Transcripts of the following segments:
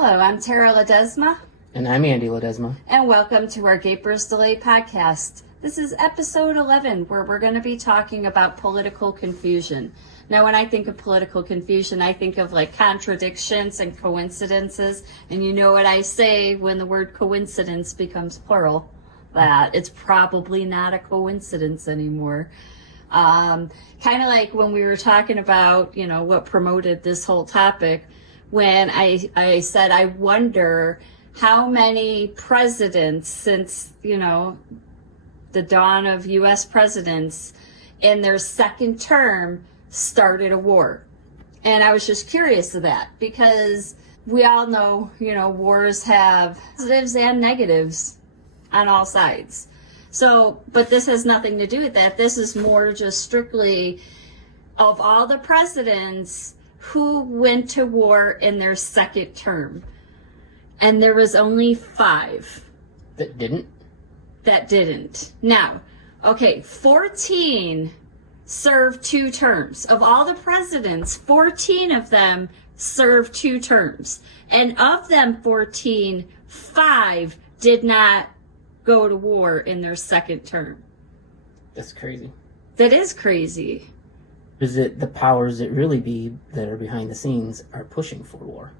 Hello, I'm Tara Ledesma. And I'm Andy Ledesma. And welcome to our Gapers Delay podcast. This is episode 11, where we're going to be talking about political confusion. Now, when I think of political confusion, I think of like contradictions and coincidences. And you know what I say when the word coincidence becomes plural? That it's probably not a coincidence anymore. Kind of like when we were talking about, what promoted this whole topic, when I said, I wonder how many presidents since, the dawn of U.S. presidents in their second term started a war. And I was just curious of that because we all know, wars have positives and negatives on all sides. So, but this has nothing to do with that. This is more just strictly of all the presidents who went to war in their second term. And there was only 5. That didn't? That didn't. Now, 14 served 2 terms. Of all the presidents, 14 of them served 2 terms. And of them 14, 5 did not go to war in their second term. That's crazy. That is crazy. Is it the powers that really be that are behind the scenes are pushing for war?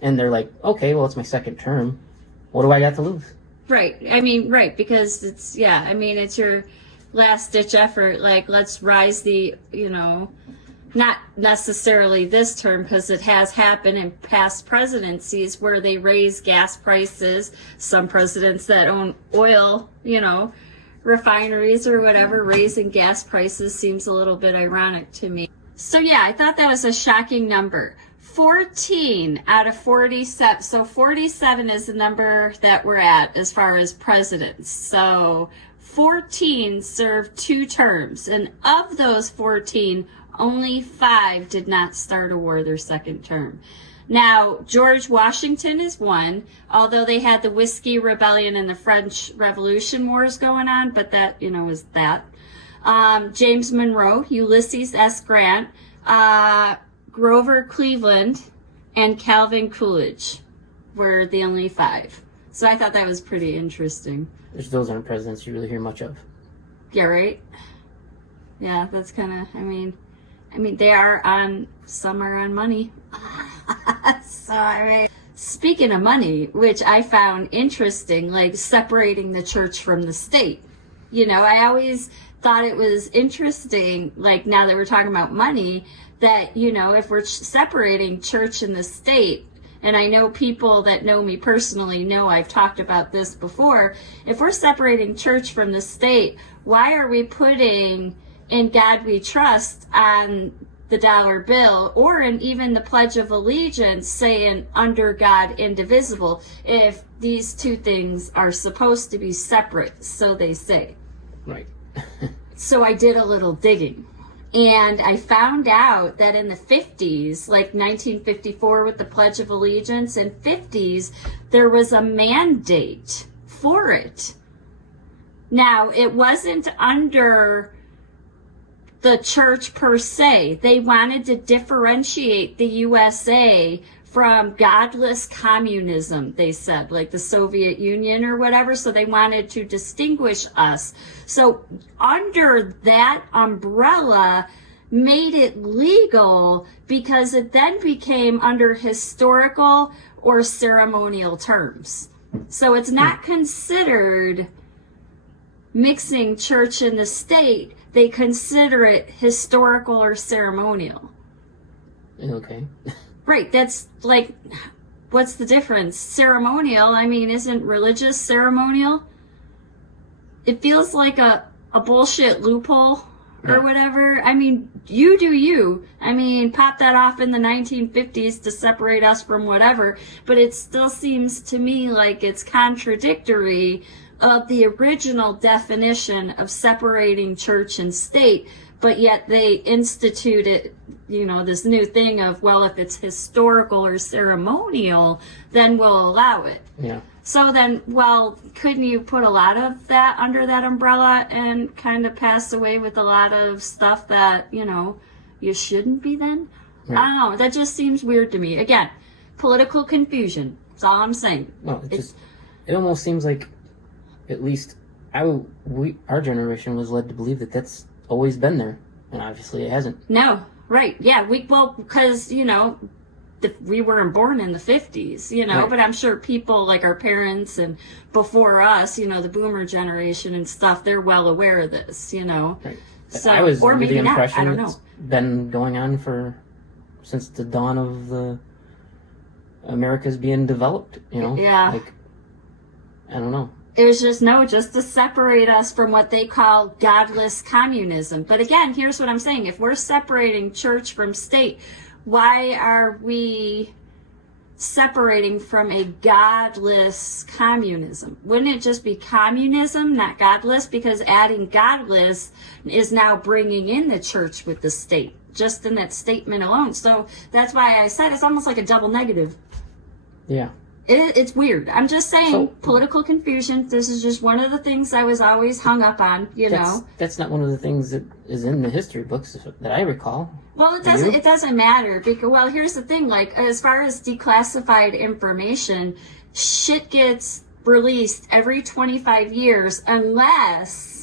And they're like, okay, well, it's my second term. What do I got to lose? Right. Right. Because it's your last ditch effort. Like, let's rise the, not necessarily this term because it has happened in past presidencies where they raise gas prices. Some presidents that own oil, refineries or whatever, raising gas prices seems a little bit ironic to me. So yeah, I thought that was a shocking number. 14 out of 47. So 47 is the number that we're at as far as presidents. So 14 served 2 terms. And of those 14, only 5 did not start a war their second term. Now, George Washington is one, although they had the Whiskey Rebellion and the French Revolution wars going on, but that, is that. James Monroe, Ulysses S. Grant, Grover Cleveland, and Calvin Coolidge were the only 5. So I thought that was pretty interesting. Those aren't presidents you really hear much of. Yeah, right? Yeah, that's kind of, some are on money. So, speaking of money, which I found interesting, like separating the church from the state. I always thought it was interesting, like now that we're talking about money, that, if we're separating church and the state, and I know people that know me personally know I've talked about this before, if we're separating church from the state, why are we putting "In God We Trust" on the dollar bill, or in even the Pledge of Allegiance saying "under God indivisible," if these two things are supposed to be separate, so they say. Right. So I did a little digging, and I found out that in the 50s, like 1954 with the Pledge of Allegiance, and 50s, there was a mandate for it. Now, it wasn't under the church per se. They wanted to differentiate the USA from godless communism, they said, like the Soviet Union or whatever. So they wanted to distinguish us. So under that umbrella made it legal because it then became under historical or ceremonial terms. So it's not considered mixing church and the state. They consider it historical or ceremonial. Okay. Right, that's like, what's the difference? Ceremonial, isn't religious ceremonial? It feels like a bullshit loophole or whatever. You do you. Pop that off in the 1950s to separate us from whatever, but it still seems to me like it's contradictory of the original definition of separating church and state, but yet they instituted, this new thing of, well, if it's historical or ceremonial, then we'll allow it. Yeah. So then, well, couldn't you put a lot of that under that umbrella and kind of pass away with a lot of stuff that, you shouldn't be then? Right. I don't know. That just seems weird to me. Again, political confusion. That's all I'm saying. No, it almost seems like, at least our generation was led to believe that that's always been there, and obviously it hasn't. No, right? Yeah, because we weren't born in the 50s, Right. but I'm sure people like our parents and before us, the boomer generation and stuff, they're well aware of this, Right. So, I was or under the maybe not. I impression don't know. it's been going on since the dawn of the America's being developed, Yeah. Like, I don't know. It was just to separate us from what they call godless communism. But again, here's what I'm saying. If we're separating church from state, why are we separating from a godless communism? Wouldn't it just be communism, not godless? Because adding godless is now bringing in the church with the state, just in that statement alone. So that's why I said it's almost like a double negative. Yeah. It's weird. I'm just saying, political confusion. This is just one of the things I was always hung up on, That's not one of the things that is in the history books that I recall. Well, it doesn't matter because, here's the thing, like, as far as declassified information, shit gets released every 25 years unless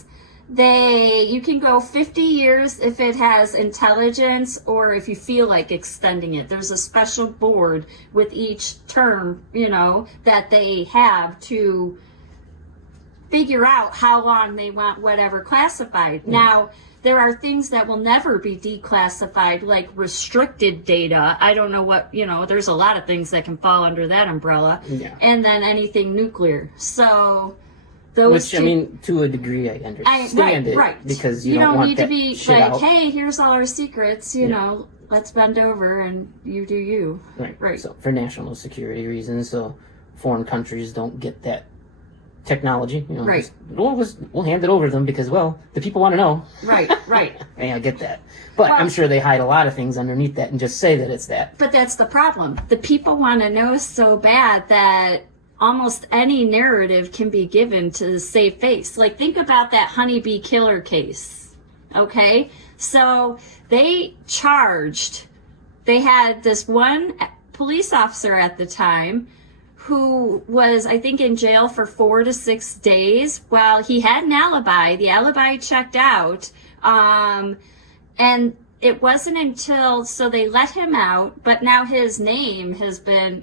you can go 50 years if it has intelligence or if you feel like extending it. There's a special board with each term, that they have to figure out how long they want whatever classified. Now, there are things that will never be declassified, like restricted data. I don't know what, there's a lot of things that can fall under that umbrella. Yeah. And then anything nuclear. So those to a degree, I understand it. Right. Because you don't want need that to be shit like, out. hey, here's all our secrets, let's bend over and you do you. Right. So for national security reasons, so foreign countries don't get that technology. Right. We'll hand it over to them because, the people want to know. Right. And I get that. But I'm sure they hide a lot of things underneath that and just say that it's that. But that's the problem. The people want to know so bad that almost any narrative can be given to save face. Like, think about that honeybee killer case. Okay? So they had this one police officer at the time who was, I think, in jail for 4 to 6 days. Well, he had an alibi. The alibi checked out. And it wasn't until, so they let him out, but now his name has been,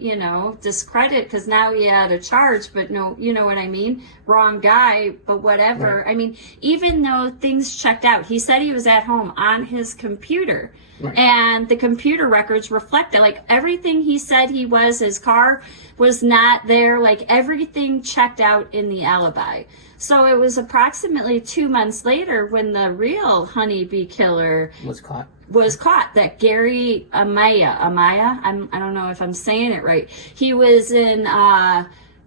discredited because now he had a charge, but no, you know what I mean? Wrong guy, but whatever. Right. I mean, even though things checked out, he said he was at home on his computer. Right. And the computer records reflected, like, everything he said he was, his car was not there, like, everything checked out in the alibi. So it was approximately 2 months later when the real honeybee killer Was caught. That Gary Amaya, I don't know if I'm saying it right. He was in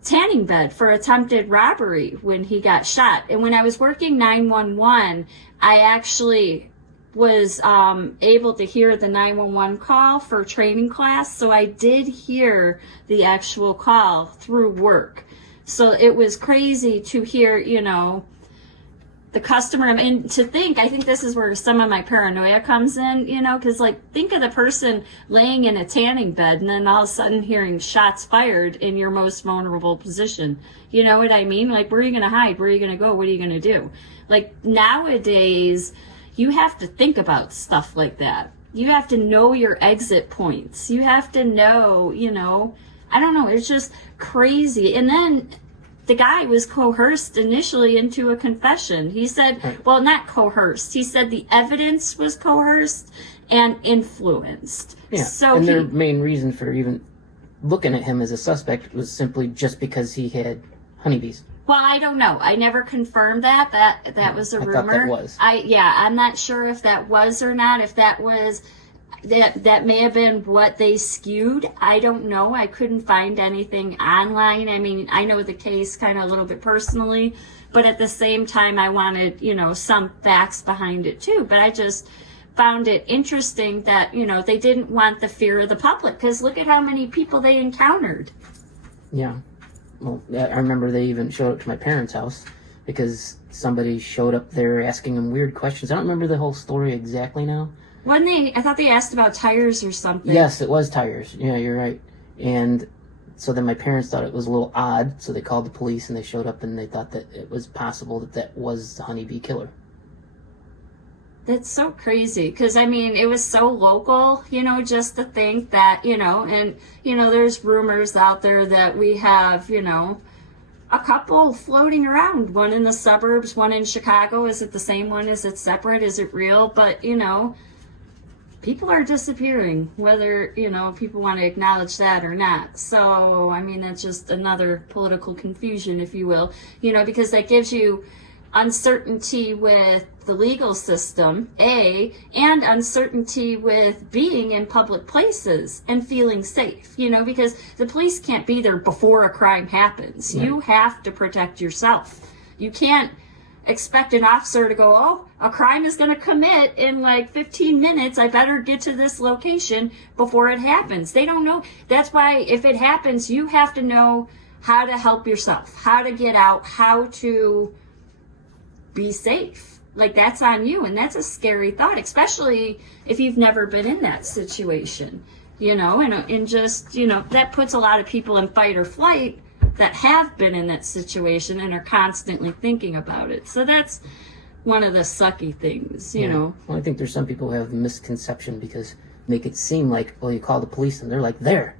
tanning bed for attempted robbery when he got shot. And when I was working 911, I actually was able to hear the 911 call for training class. So I did hear the actual call through work. So it was crazy to hear, the customer, and to think, I think this is where some of my paranoia comes in, because, like, think of the person laying in a tanning bed and then all of a sudden hearing shots fired in your most vulnerable position. You know what I mean? Like, where are you going to hide? Where are you going to go? What are you going to do? Like, nowadays, you have to think about stuff like that. You have to know your exit points. You have to know, I don't know, it's just crazy. And then the guy was coerced initially into a confession. He said, well, not coerced. He said the evidence was coerced and influenced. Yeah. So their main reason for even looking at him as a suspect was simply just because he had honeybees. Well, I don't know. I never confirmed that. That was a rumor. I thought that was. I'm not sure if that was or not. If that was, that may have been what they skewed. I don't know. I couldn't find anything online. I mean, I know the case kind of a little bit personally, but at the same time, I wanted, some facts behind it too. But I just found it interesting that, they didn't want the fear of the public, because look at how many people they encountered. Yeah. Well, I remember they even showed up to my parents' house because somebody showed up there asking them weird questions. I don't remember the whole story exactly now. Wasn't they? I thought they asked about tires or something. Yes, it was tires. Yeah, you're right. And so then my parents thought it was a little odd, so they called the police and they showed up and they thought that it was possible that that was the honeybee killer. That's so crazy, because I mean, it was so local, you know, just to think that, you know, and, you know, there's rumors out there that we have, you know, a couple floating around, one in the suburbs, one in Chicago. Is it the same one? Is it separate? Is it real? But, you know, people are disappearing, whether, you know, people want to acknowledge that or not. So, I mean, that's just another political confusion, if you will, you know, because that gives you uncertainty with the legal system, and uncertainty with being in public places and feeling safe, you know, because the police can't be there before a crime happens. Right. You have to protect yourself. You can't expect an officer to go, oh, a crime is going to commit in like 15 minutes. I better get to this location before it happens. They don't know. That's why if it happens, you have to know how to help yourself, how to get out, how to be safe. Like, that's on you, and that's a scary thought, especially if you've never been in that situation, you know, and just, you know, that puts a lot of people in fight or flight that have been in that situation and are constantly thinking about it. So that's one of the sucky things, you know. Well, I think there's some people who have misconception because make it seem like, well, you call the police and they're like there.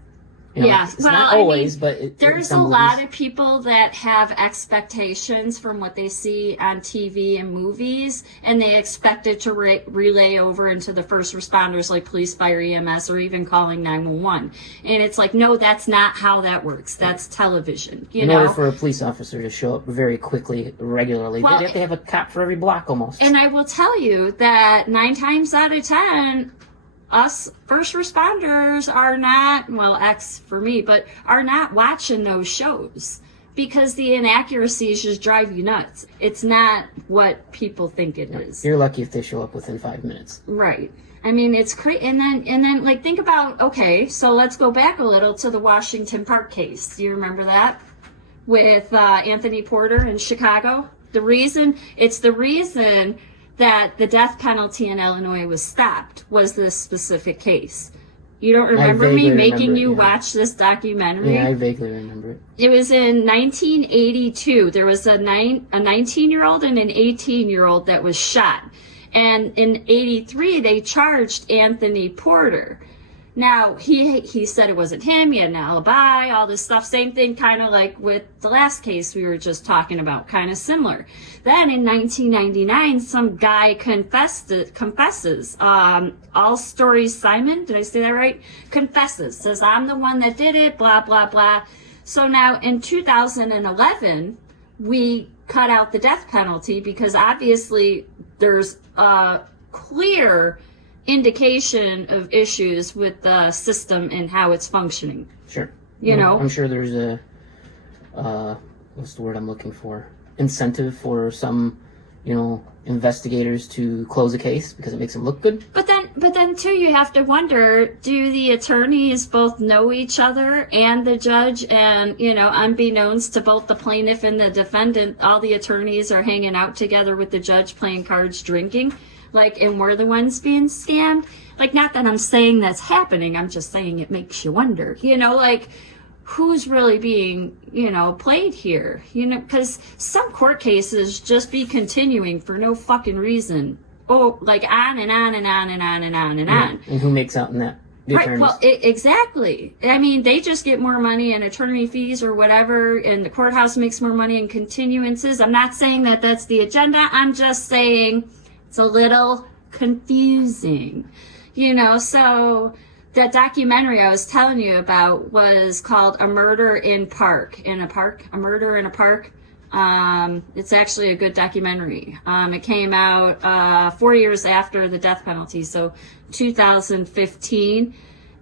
You know, it's not always, but there's a lot of people that have expectations from what they see on TV and movies, and they expect it to relay over into the first responders like police, fire, EMS, or even calling 911. And it's like, no, that's not how that works. That's television. In order for a police officer to show up very quickly, regularly, they'd have to have a cop for every block almost. And I will tell you that 9 times out of 10, us first responders are not, well, X for me, but are not watching those shows because the inaccuracies just drive you nuts. It's not what people think it is. You're lucky if they show up within 5 minutes. Right. I mean, it's crazy. And then like, think about, okay, so let's go back a little to the Washington Park case. Do you remember that? With Anthony Porter in Chicago? The reason that the death penalty in Illinois was stopped was this specific case. You don't remember me making you watch this documentary? Yeah, I vaguely remember it. It was in 1982. There was a 19-year-old and an 18-year-old that was shot. And in 83, they charged Anthony Porter. Now, he said it wasn't him. He had an alibi, all this stuff. Same thing kind of like with the last case we were just talking about, kind of similar. Then in 1999, some guy confesses. All Stories Simon, did I say that right? Confesses, says, I'm the one that did it, blah, blah, blah. So now in 2011, we cut out the death penalty because obviously there's a clear indication of issues with the system and how it's functioning. Sure. You know? I'm sure there's a, what's the word I'm looking for? Incentive for some, you know, investigators to close a case because it makes them look good. But then too, you have to wonder, do the attorneys both know each other and the judge? And, you know, unbeknownst to both the plaintiff and the defendant, all the attorneys are hanging out together with the judge, playing cards, drinking. Like, and we're the ones being scammed. Like, not that I'm saying that's happening. I'm just saying it makes you wonder, you know, like, who's really being, you know, played here, you know, because some court cases just be continuing for no fucking reason. Oh, like on and on and on and on and on and on. And who makes out in that? The right, well, exactly. I mean, they just get more money in attorney fees or whatever, and the courthouse makes more money in continuances. I'm not saying that that's the agenda. I'm just saying it's a little confusing, you know. So that documentary I was telling you about was called A Murder in a Park. It's actually a good documentary. It came out 4 years after the death penalty, so 2015.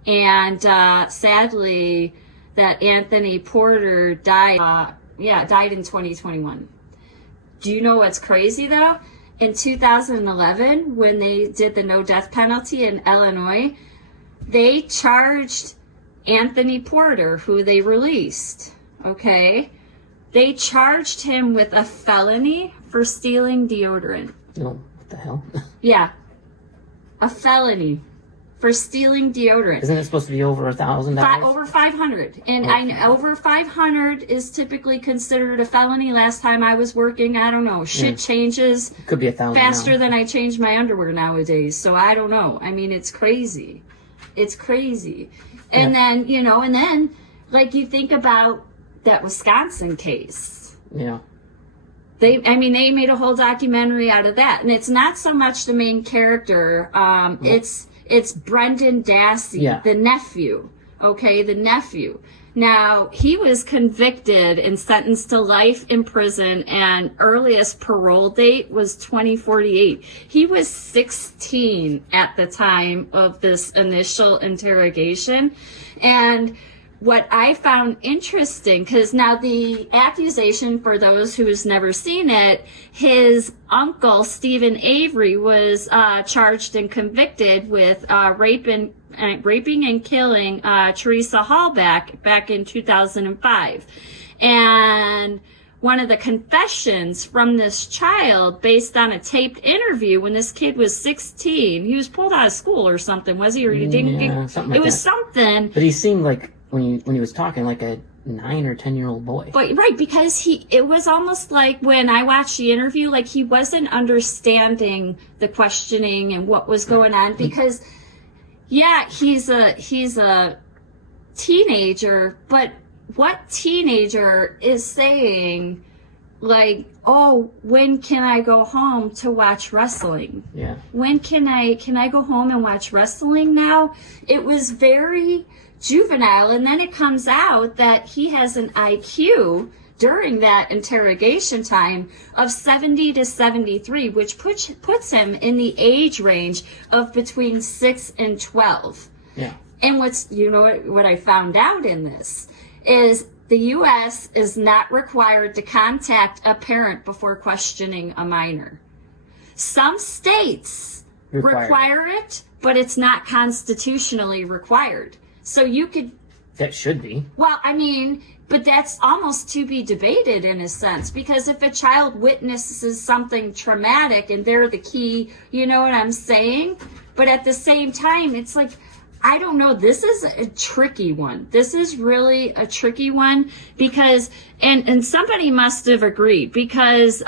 And sadly, that Anthony Porter died in 2021. Do you know what's crazy though? In 2011, when they did the no death penalty in Illinois, they charged Anthony Porter, who they released, okay? They charged him with a felony for stealing deodorant. No, what the hell? Yeah, a felony. for stealing deodorant. Isn't it supposed to be over $1,000? Over 500, and I know over 500 is typically considered a felony. Last time I was working, I don't know. Shit changes. Could be 1,000 faster now. than I change my underwear nowadays. So I don't know. I mean, it's crazy. It's crazy. And then and then like you think about that Wisconsin case. Yeah. They made a whole documentary out of that, and it's not so much the main character. It's Brendan Dassey, the nephew. Okay, the nephew. Now, he was convicted and sentenced to life in prison, and earliest parole date was 2048. He was 16 at the time of this initial interrogation. And what I found interesting, because now the accusation, for those who has never seen it, his uncle, Stephen Avery, was charged and convicted with raping and killing Teresa Hall back in 2005. And one of the confessions from this child, based on a taped interview when this kid was 16, he was pulled out of school or something, was he? Or he didn't get, something like it was that. Something. But he seemed like, when he was talking, like a 9 or 10-year-old boy. But right, because it was almost like when I watched the interview, like he wasn't understanding the questioning and what was going on, because he's a teenager, but what teenager is saying, like, oh, when can I go home to watch wrestling? Yeah. When can I go home and watch wrestling now? It was very juvenile. And then it comes out that he has an IQ during that interrogation time of 70 to 73, which puts him in the age range of between 6 and 12. Yeah. And what I found out in this is the U.S. is not required to contact a parent before questioning a minor. Some states require it, but it's not constitutionally required. So you could... That should be. Well, I mean, but that's almost to be debated in a sense, because if a child witnesses something traumatic and they're the key, you know what I'm saying? But at the same time, it's like, I don't know. This is a tricky one. This is really a tricky one because, and somebody must have agreed, because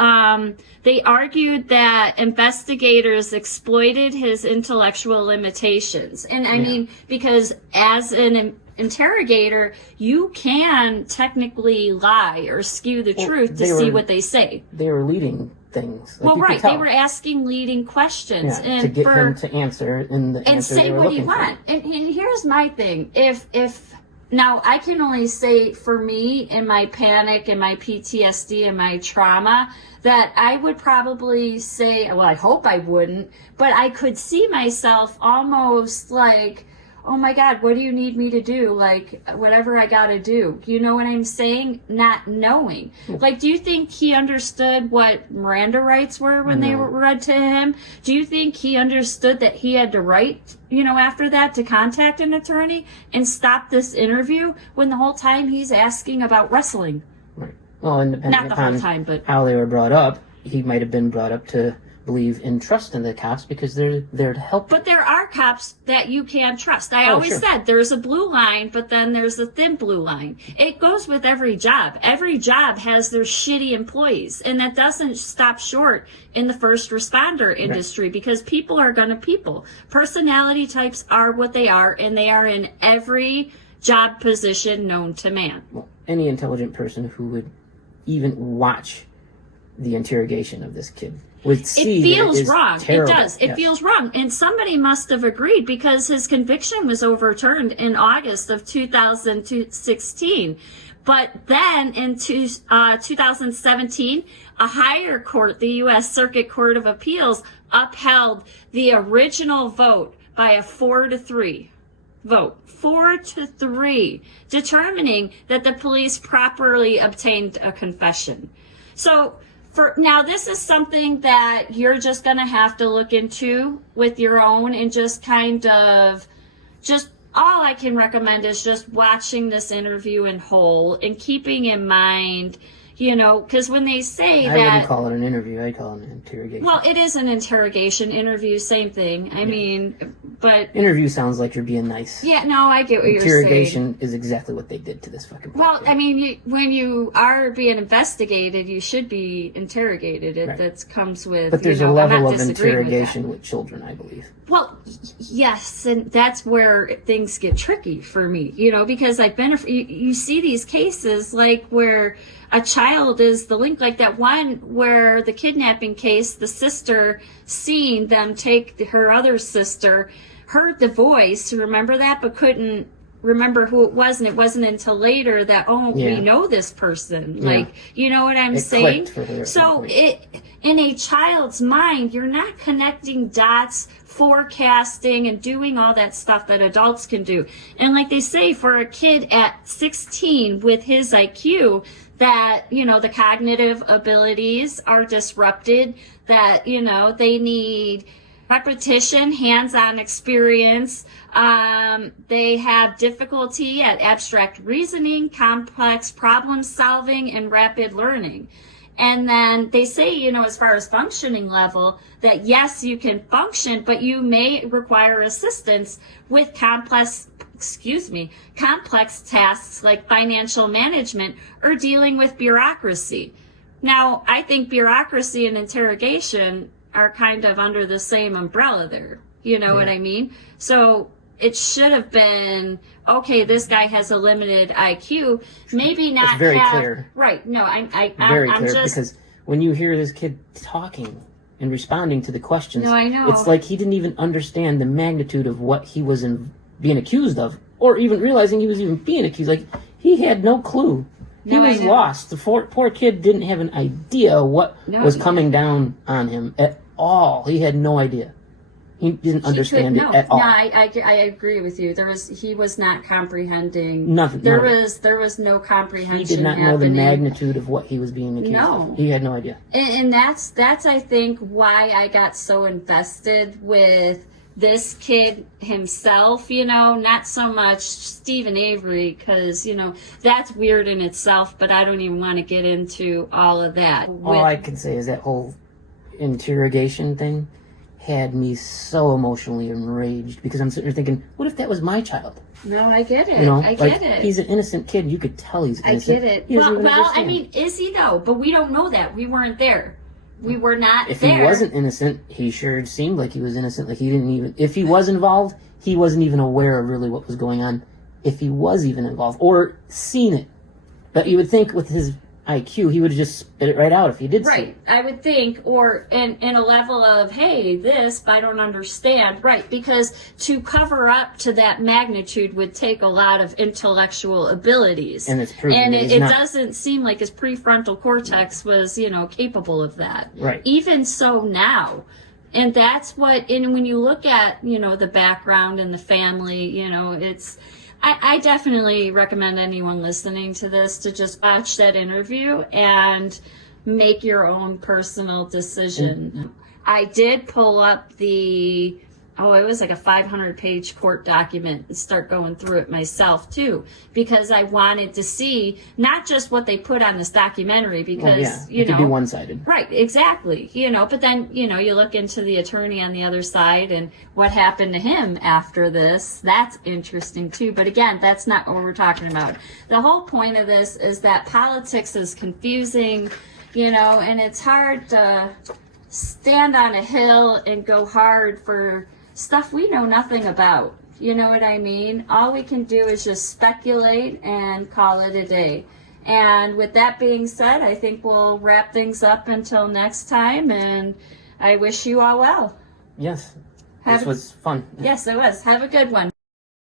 they argued that investigators exploited his intellectual limitations. And I mean, because as an interrogator, you can technically lie or skew the truth to see what they say. They were leading things. Well, right. They were asking leading questions. Yeah, and to get him to answer and say what he wants. And here's my thing. If now I can only say for me in my panic and my PTSD and my trauma that I would probably say, well, I hope I wouldn't, but I could see myself almost like, oh my God, what do you need me to do? Like, whatever I gotta do. You know what I'm saying? Not knowing. Like, do you think he understood what Miranda rights were when they were read to him? Do you think he understood that he had to write, after that to contact an attorney and stop this interview when the whole time he's asking about wrestling? Right. Well, and depending Not the upon whole time, but how they were brought up, he might have been brought up to believe in trust in the cops because they're there to help. But there are cops that you can trust. I always said there's a blue line, but then there's a thin blue line. It goes with every job. Every job has their shitty employees, and that doesn't stop short in the first responder industry because people are gonna people. Personality types are what they are, and they are in every job position known to man. Well, any intelligent person who would even watch the interrogation of this kid would see it feels that it wrong. terrible. It does. It feels wrong. And somebody must have agreed because his conviction was overturned in August of 2016. But then in 2017, a higher court, the U.S. Circuit Court of Appeals, upheld the original vote by a 4-3 vote. 4-3, determining that the police properly obtained a confession. So, now, this is something that you're just going to have to look into with your own and just kind of, all I can recommend is just watching this interview in whole and keeping in mind, You know, because when they say I that... wouldn't call it an interview. I'd call it an interrogation. Well, it is an interrogation. Interview, same thing. I mean, but... Interview sounds like you're being nice. Yeah, no, I get what you're saying. Interrogation is exactly what they did to this fucking Well, kid. I mean, when you are being investigated, you should be interrogated. That comes with... But there's you know, a level I'm not of disagreeing with that. interrogation with children, I believe. Well, yes, and that's where things get tricky for me, you know, because I've been, you see these cases like where a child is the link, like that one where the kidnapping case, the sister seeing them take her other sister, heard the voice, remember that, but couldn't remember who it was, and it wasn't until later that, we know this person. Like, you know what I'm saying? For her So in a child's mind, you're not connecting dots, forecasting, and doing all that stuff that adults can do. And like they say, for a kid at 16 with his IQ, that, you know, the cognitive abilities are disrupted, that, you know, they need repetition, hands-on experience. They have difficulty at abstract reasoning, complex problem solving, and rapid learning. And then they say, you know, as far as functioning level, that yes, you can function, but you may require assistance with complex tasks like financial management or dealing with bureaucracy. Now, I think bureaucracy and interrogation are kind of under the same umbrella there. You know what I mean? So it should have been, okay, this guy has a limited IQ. Maybe not. It's very clear. Right. No, I'm clear, just... because when you hear this kid talking and responding to the questions, no, I know. It's like he didn't even understand the magnitude of what he was being accused of, or even realizing he was even being accused. Like, he had no clue. He was lost. The poor kid didn't have an idea what was coming down on him at all. He had no idea. He didn't understand it at all. No, I agree with you. He was not comprehending. Nothing. There was no comprehension. He did not know the magnitude of what he was being accused of. He had no idea. And that's I think why I got so invested with this kid himself, you know, not so much Stephen Avery, because, you know, that's weird in itself, but I don't even want to get into all of that. All I can say is that whole interrogation thing had me so emotionally enraged, because I'm sitting there thinking, what if that was my child? No, I get it. You know, I get it. He's an innocent kid. You could tell he's innocent. I get it. Well, I mean, is he though? But we don't know that. We weren't there. We were not there. If he wasn't innocent, he sure seemed like he was innocent. Like, he didn't even... If he was involved, he wasn't even aware of really what was going on. If he was even involved, or seen it. But you would think with his IQ, he would have just spit it right out if he did see it. Right, I would think, or in a level of, hey, this, I don't understand. Right, because to cover up to that magnitude would take a lot of intellectual abilities. And it's proven and that it doesn't seem like his prefrontal cortex was, you know, capable of that. Right. Even so now. And that's what, and when you look at, you know, the background and the family, you know, it's... I definitely recommend anyone listening to this to just watch that interview and make your own personal decision. Mm-hmm. I did pull up it was like a 500-page court document and start going through it myself too, because I wanted to see not just what they put on this documentary, because, it could be one-sided. Right, exactly. You know, but then, you know, you look into the attorney on the other side and what happened to him after this. That's interesting too. But again, that's not what we're talking about. The whole point of this is that politics is confusing, you know, and it's hard to stand on a hill and go hard for stuff we know nothing about. You know what I mean? All we can do is just speculate and call it a day. And with that being said, I think we'll wrap things up until next time, and I wish you all well. Yes. This was fun. Yes, it was. Have a good one.